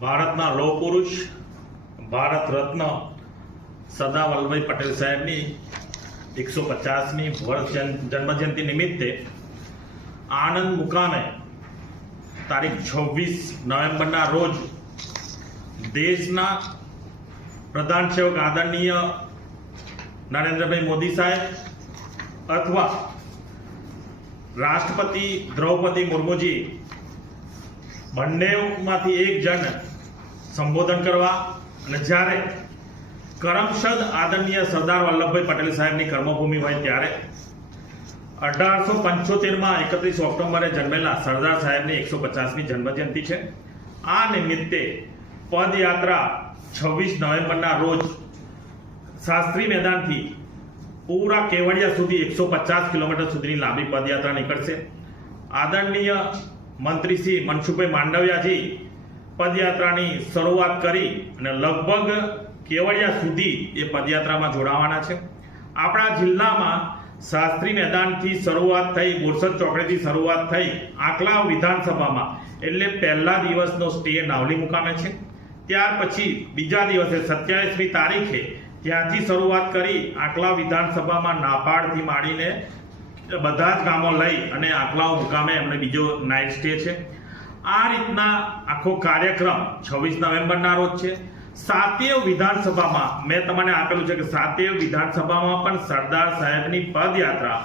ભારતના લોહ પુરુષ ભારત રત્ન સરદાર વલ્લભભાઈ પટેલ સાહેબની 150મી વર્ષ જન્મજયંતિ નિમિત્તે આણંદ મુકામે તારીખ 26 નવેમ્બરના રોજ દેશના પ્રધાન સેવક આદરણીય નરેન્દ્રભાઈ મોદી સાહેબ અથવા રાષ્ટ્રપતિ દ્રૌપદી મુર્મુજી બંનેમાંથી એક જણ સંબોધન કરવા અને જ્યારે કરમસદ આદરણીય સરદાર વલ્લભભાઈ પટેલ સાહેબની કર્મભૂમિ હોય ત્યારે 1875માં 31 ઓક્ટોબરે જન્મેલા સરદાર સાહેબની 150મી જન્મજયંતિ છે. આ નિમિત્તે પદયાત્રા 26 નવેમ્બરના રોજ શાસ્ત્રી મેદાનથી પૂરા કેવડિયા સુધી 150 કિલોમીટર સુધીની લાંબી પદયાત્રા નીકળશે. આદરણીય મંત્રી શ્રી મનસુખભાઈ માંડવિયાજી પદયાત્રાની શરૂઆત કરી અને લગભગ કેવડિયા સુધી એ પદયાત્રામાં જોડાવાના છે. આપણા જિલ્લામાં શાસ્ત્રી મેદાનથી શરૂઆત થઈ, બોરસદ ચોકડીથી શરૂઆત થઈ આંકલાવ વિધાનસભામાં એટલે પહેલા દિવસનો સ્ટે નાવલી મુકામે છે. ત્યાર પછી બીજા દિવસે 27મી તારીખે ત્યાંથી શરૂઆત કરી આંકલાવ વિધાનસભામાં નાપાડથી માંડીને બધા જ ગામો લઈ અને આંકલાવ મુકામે એમને બીજો નાઇટ સ્ટે છે. આ રીતના આખો કાર્યક્રમ 26 નવેમ્બરના રોજ છે. સાતેવ વિધાનસભામાં મેં તમને આપેલું છે કે સાતેવ વિધાનસભામાં પણ સરદાર સાહેબની પદયાત્રા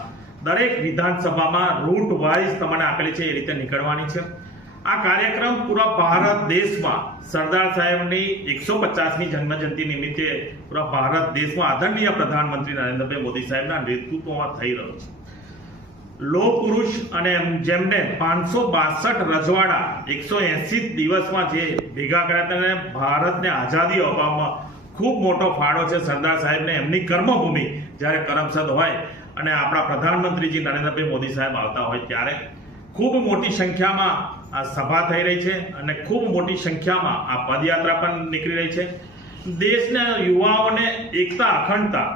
દરેક વિધાનસભામાં રૂટ વાઇઝ તમને આપેલી છે એ રીતે નીકળવાની છે. આ કાર્યક્રમ પૂરા ભારત દેશમાં સરદાર સાહેબની 150મી જન્મજયંતિ નિમિત્તે પૂરા ભારત દેશમાં આદરણીય પ્રધાનમંત્રી નરેન્દ્રભાઈ મોદી સાહેબના નેતૃત્વમાં થઈ રહ્યો છે. લોહ પુરુષ અને જેમને 562 રજવાડા 180 દિવસમાં જે ભેગા કર્યા હતા અને ભારતને આઝાદી અપાવવામાં ખૂબ મોટો ફાળો છે સરદાર સાહેબને. એમની કર્મભૂમિ જ્યારે કરમસદ હોય અને આપણા પ્રધાનમંત્રીજી નરેન્દ્રભાઈ મોદી સાહેબ આવતા હોય ત્યારે ખૂબ મોટી સંખ્યામાં આ સભા થઈ રહી છે અને ખૂબ મોટી સંખ્યામાં આ પદયાત્રા પણ નીકળી રહી છે. દેશના યુવાઓને એકતા, અખંડતા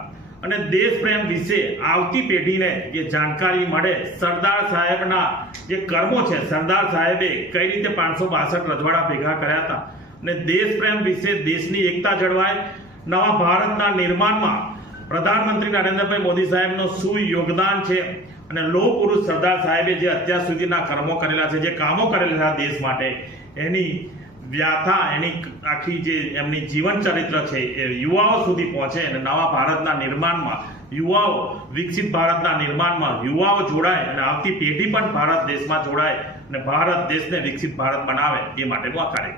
અને દેશ પ્રેમ વિશે આવતી પેઢીને જે જાણકારી મળે, સરદાર સાહેબના જે કર્મો છે, સરદાર સાહેબે કઈ રીતે 562 રજવાડા ભેગા કર્યા હતા અને દેશ પ્રેમ વિશે, દેશની એકતા જળવાય, નવા ભારતના નિર્માણમાં પ્રધાનમંત્રી નરેન્દ્રભાઈ મોદી સાહેબનું શું યોગદાન છે અને લોહ પુરુષ સરદાર સાહેબે જે અત્યાર સુધીના કર્મો કરેલા છે, જે કામો કરેલા છે દેશ માટે, એની વ્યાથા, એની આખી જે એમની જીવન ચરિત્ર છે એ યુવાઓ સુધી પહોંચે અને નવા ભારતના નિર્માણમાં યુવાઓ, વિકસિત ભારતના નિર્માણમાં યુવાઓ જોડાય અને આવતી પેઢી પણ ભારત દેશમાં જોડાય અને ભારત દેશને વિકસિત ભારત બનાવે એ માટેનો આ કાર્યક્રમ